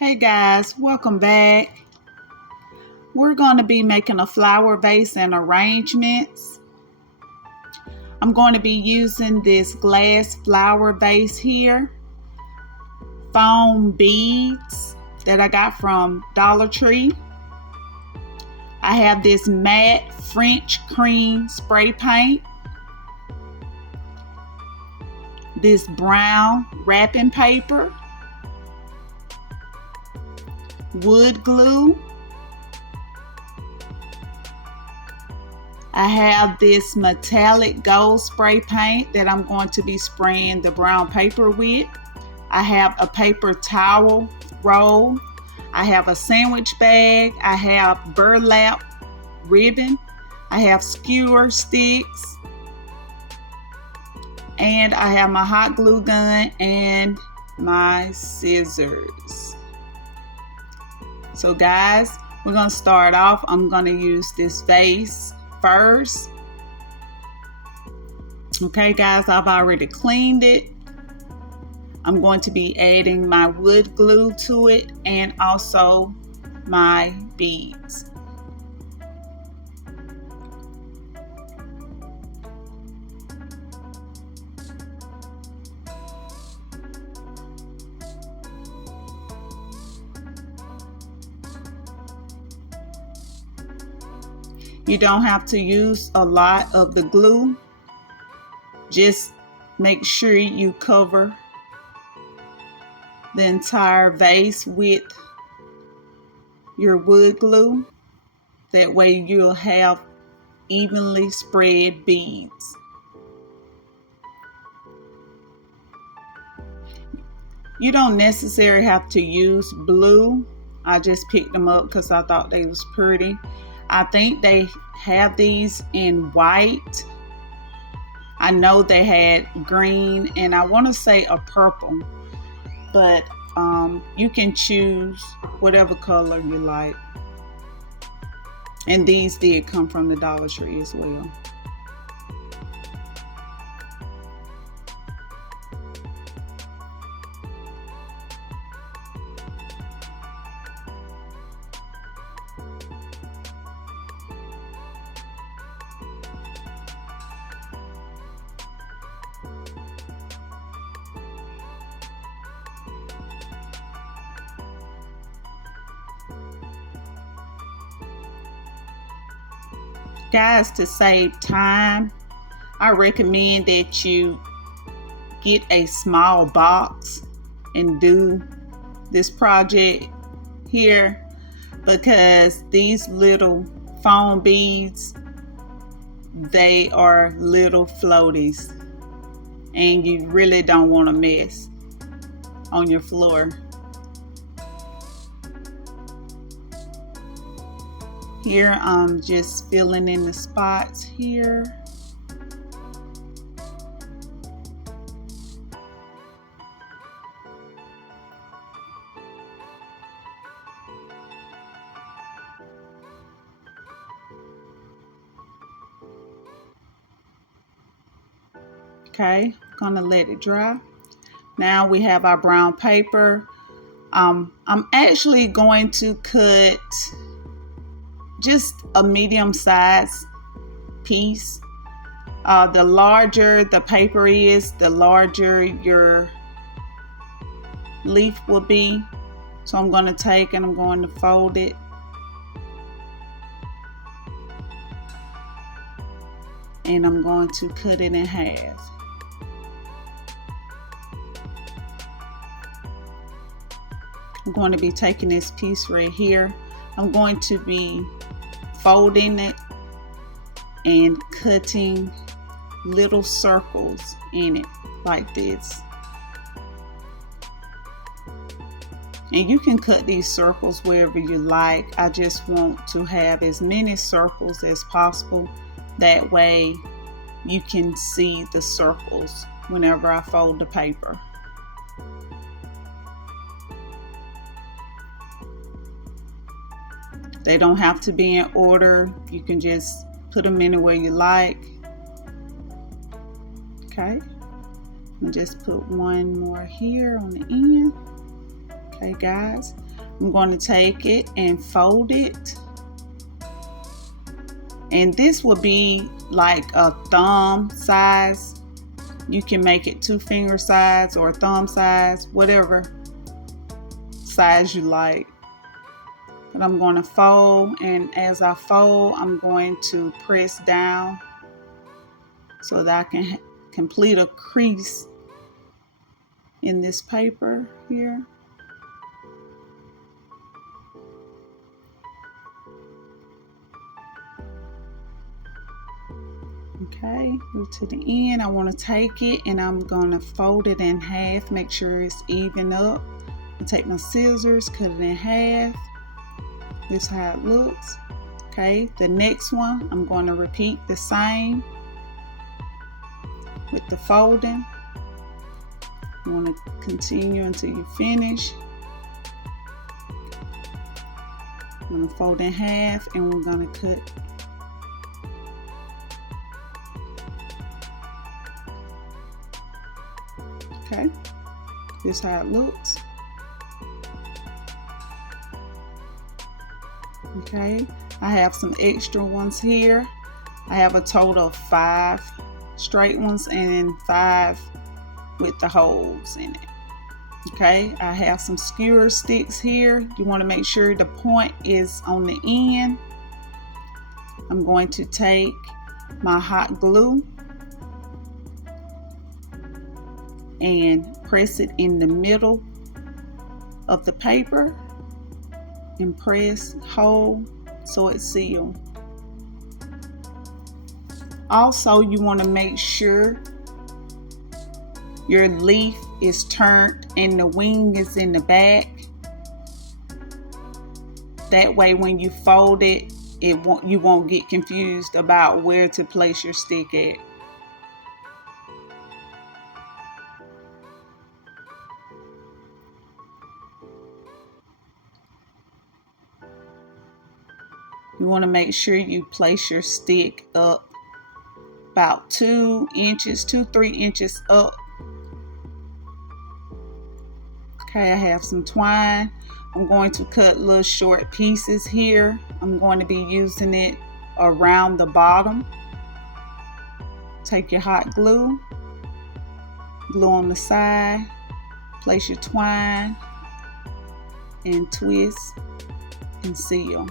Hey guys, welcome back. We're going to be making a flower vase and arrangements. I'm going to be using this glass flower vase here, foam beads that I got from Dollar Tree. I have this matte French cream spray paint, this brown wrapping paper, wood glue. I have this metallic gold spray paint that I'm going to be spraying the brown paper with. I have a paper towel roll. I have a sandwich bag. I have burlap ribbon. I have skewer sticks. And I have my hot glue gun and my scissors. So guys, we're going to start off. I'm going to use this vase first. Okay guys, I've already cleaned it. I'm going to be adding my wood glue to it and also my beads. You don't have to use a lot of the glue. Just make sure you cover the entire vase with your wood glue. That way you'll have evenly spread beads. You don't necessarily have to use blue. I just picked them up because I thought they was pretty. I think they have these in white. I know they had green and I want to say a purple, but you can choose whatever color you like. And these did come from the Dollar Tree as well. Guys, to save time, I recommend that you get a small box and do this project here, because these little foam beads, they are little floaties and you really don't want to mess on your floor. Here I'm just filling in the spots here. Okay, gonna let it dry. Now we have our brown paper. I'm actually going to cut just a medium size piece. The larger the paper is, the larger your leaf will be. So I'm going to take and I'm going to fold it. And I'm going to cut it in half. I'm going to be taking this piece right here. I'm going to be folding it and cutting little circles in it like this. And you can cut these circles wherever you like. I just want to have as many circles as possible. That way you can see the circles whenever I fold the paper. They don't have to be in order. You can just put them anywhere you like. Okay, I'm just put one more here on the end. Okay guys, I'm going to take it and fold it. And this will be like a thumb size. You can make it 2 finger size or thumb size, whatever size you like. But I'm going to fold, and as I fold, I'm going to press down so that I can complete a crease in this paper here. Okay, go to the end. I want to take it and I'm going to fold it in half, make sure it's even up. I'll take my scissors, cut it in half. This is how it looks. Okay, the next one, I'm going to repeat the same with the folding. You want to continue until you finish. I'm going to fold in half and we're going to cut. Okay, this is how it looks. Okay, I have some extra ones here. I have a total of 5 straight ones and 5 with the holes in it. Okay, I have some skewer sticks here. You want to make sure the point is on the end. I'm going to take my hot glue and press it in the middle of the paper and press hold so it's sealed. Also, you want to make sure your leaf is turned and the wing is in the back. That way when you fold it, you won't get confused about where to place your stick at. You want to make sure you place your stick up about 2 inches, 2-3 inches up. Okay, I have some twine. I'm going to cut little short pieces here. I'm going to be using it around the bottom. Take your hot glue, glue on the side, place your twine, and twist and seal.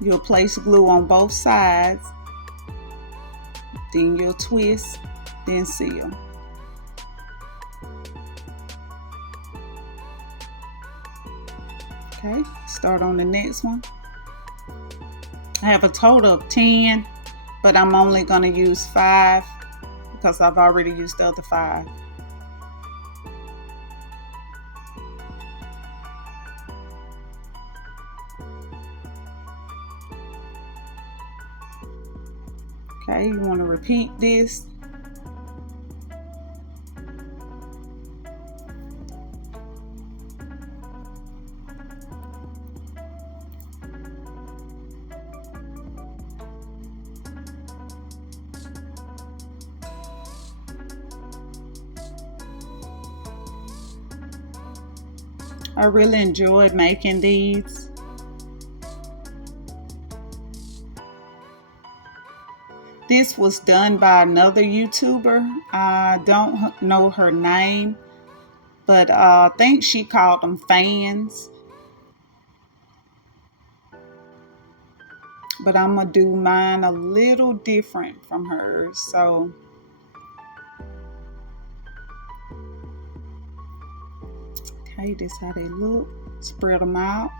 You'll place glue on both sides, then you'll twist, then seal. Okay, start on the next one. I have a total of 10, but I'm only going to use 5 because I've already used the other 5. Okay, you want to repeat this. I really enjoyed making these. This was done by another YouTuber. I don't know her name, but I think she called them fans. But I'm going to do mine a little different from hers. So okay, this is how they look. Spread them out.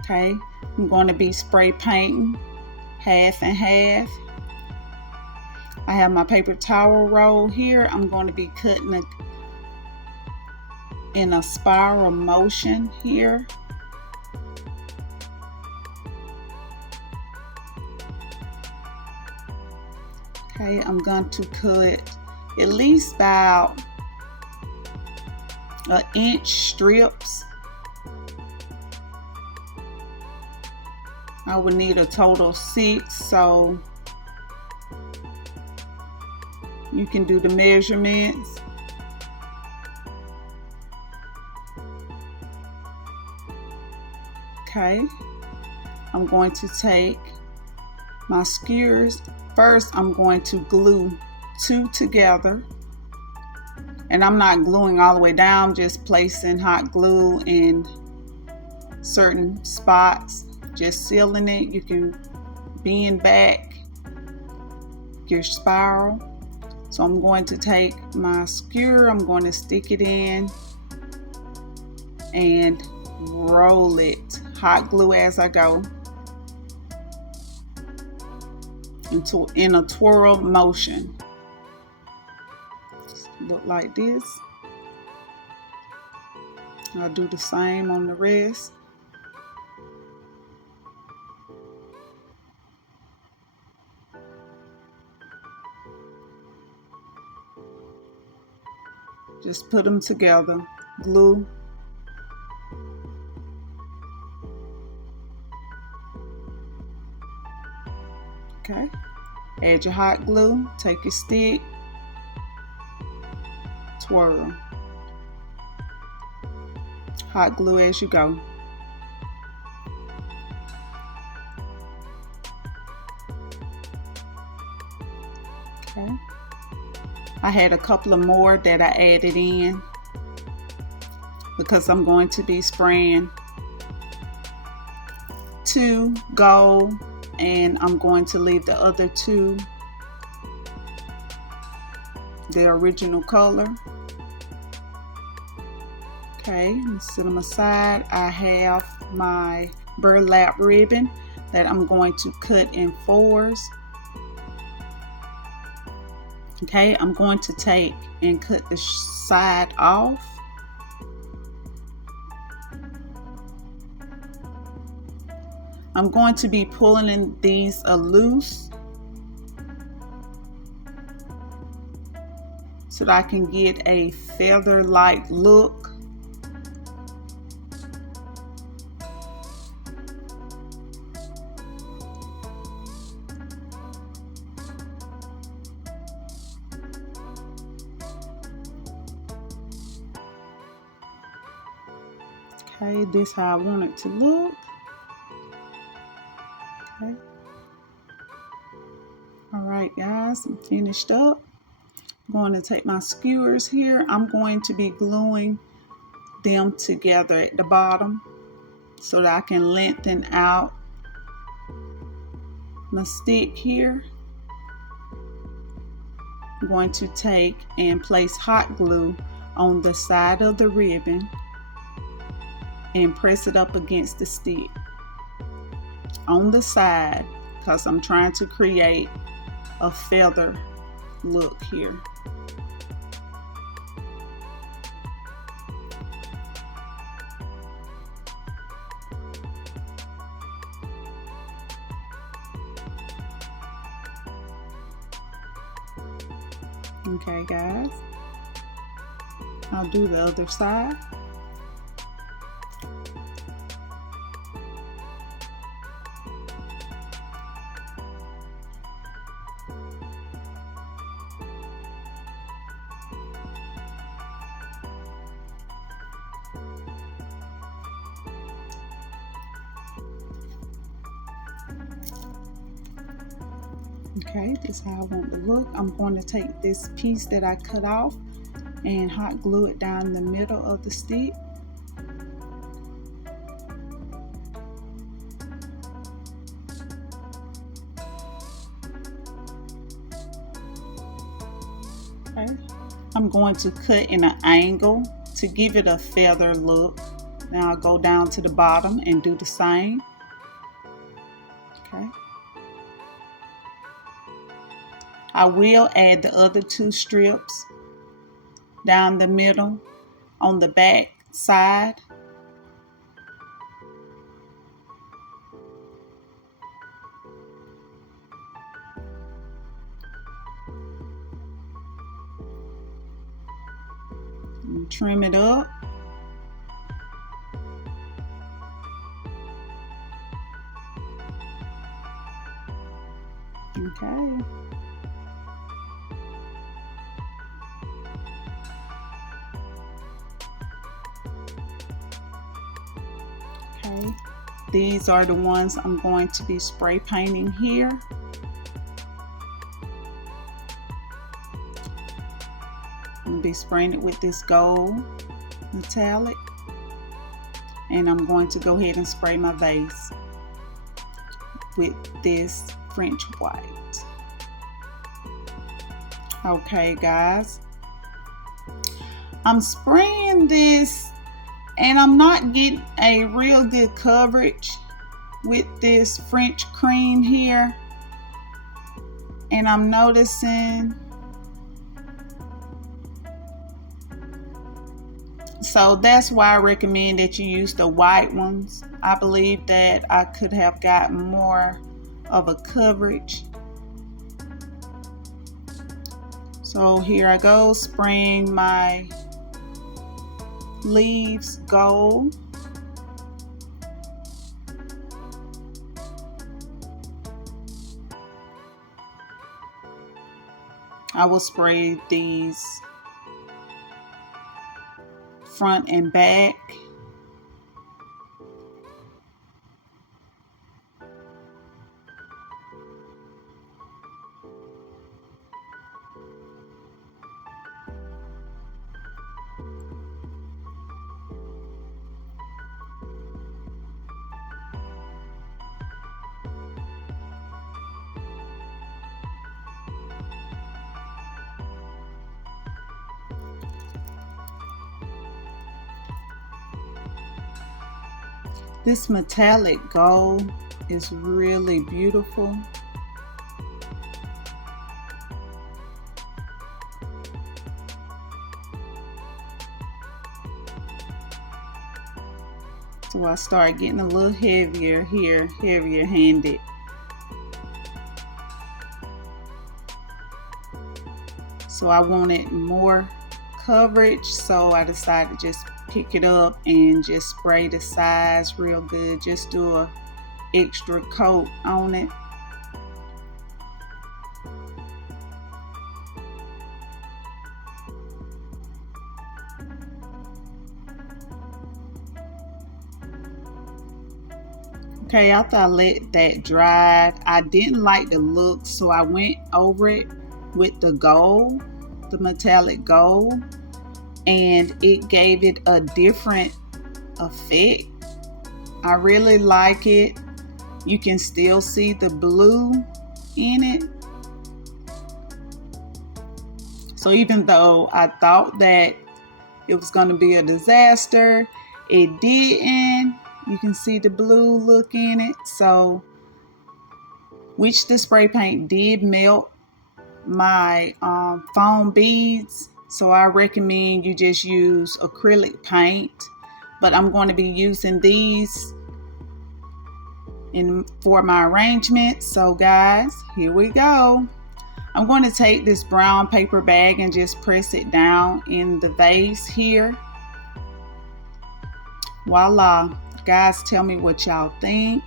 Okay, I'm going to be spray painting half and half. I have my paper towel roll here. I'm going to be cutting it in a spiral motion here. Okay, I'm going to cut at least about 1 inch strips. I would need a total of 6, so you can do the measurements. Okay, I'm going to take my skewers. First, I'm going to glue 2 together. And I'm not gluing all the way down, just placing hot glue in certain spots, just sealing it. You can bend back your spiral. So I'm going to take my skewer, I'm going to stick it in and roll it, hot glue as I go, in a twirl motion. Look like this. I'll do the same on the rest. Just put them together, glue. Okay, add your hot glue, take your stick, twirl. Hot glue as you go. Okay. I had a couple of more that I added in because I'm going to be spraying 2 gold, and I'm going to leave the other 2 the original color. Okay, let's set them aside. I have my burlap ribbon that I'm going to cut in 4s. Okay, I'm going to take and cut the side off. I'm going to be pulling these loose so that I can get a feather-like look. Okay, this is how I want it to look. Okay. All right, guys, I'm finished up. I'm going to take my skewers here. I'm going to be gluing them together at the bottom so that I can lengthen out my stick here. I'm going to take and place hot glue on the side of the ribbon and press it up against the stick on the side because I'm trying to create a feather look here. Okay, guys, I'll do the other side. Okay, this is how I want to look. I'm going to take this piece that I cut off and hot glue it down the middle of the stick. Okay, I'm going to cut in an angle to give it a feather look. Now I'll go down to the bottom and do the same. Okay. I will add the other 2 strips down the middle on the back side. And trim it up. Okay. Okay, These are the ones I'm going to be spray painting here. I'm going to be spraying it with this gold metallic. And I'm going to go ahead and spray my vase with this French white. Okay, guys. I'm spraying this and I'm not getting a real good coverage with this French cream here. And I'm noticing, so that's why I recommend that you use the white ones. I believe that I could have gotten more of a coverage. So here I go, spraying my leaves gold. I will spray these front and back. This metallic gold is really beautiful. So I start getting a little heavier here, heavier handed. So I wanted more coverage, so I decided to just pick it up and just spray the sides real good. Just do a extra coat on it. Okay, after I let that dry, I didn't like the look, so I went over it with the gold, the metallic gold, and it gave it a different effect. I really like it. You can still see the blue in it. So even though I thought that it was going to be a disaster, it didn't. You can see the blue look in it. So, which the spray paint did melt my foam beads. So I recommend you just use acrylic paint. But I'm going to be using these for my arrangement. So guys, here we go. I'm going to take this brown paper bag and just press it down in the vase here. Voila. Guys, tell me what y'all think.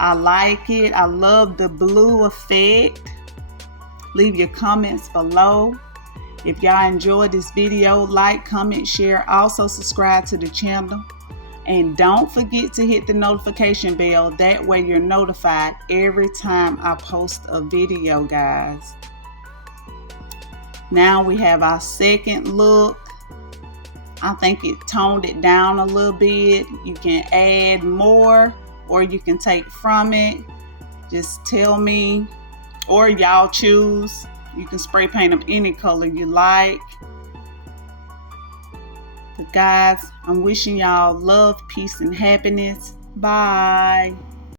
I like it. I love the blue effect. Leave your comments below. If y'all enjoyed this video, like, comment, share. Also subscribe to the channel. And don't forget to hit the notification bell. That way you're notified every time I post a video, guys. Now we have our second look. I think it toned it down a little bit. You can add more or you can take from it. Just tell me, or y'all choose. You can spray paint them any color you like. But guys, I'm wishing y'all love, peace, and happiness. Bye.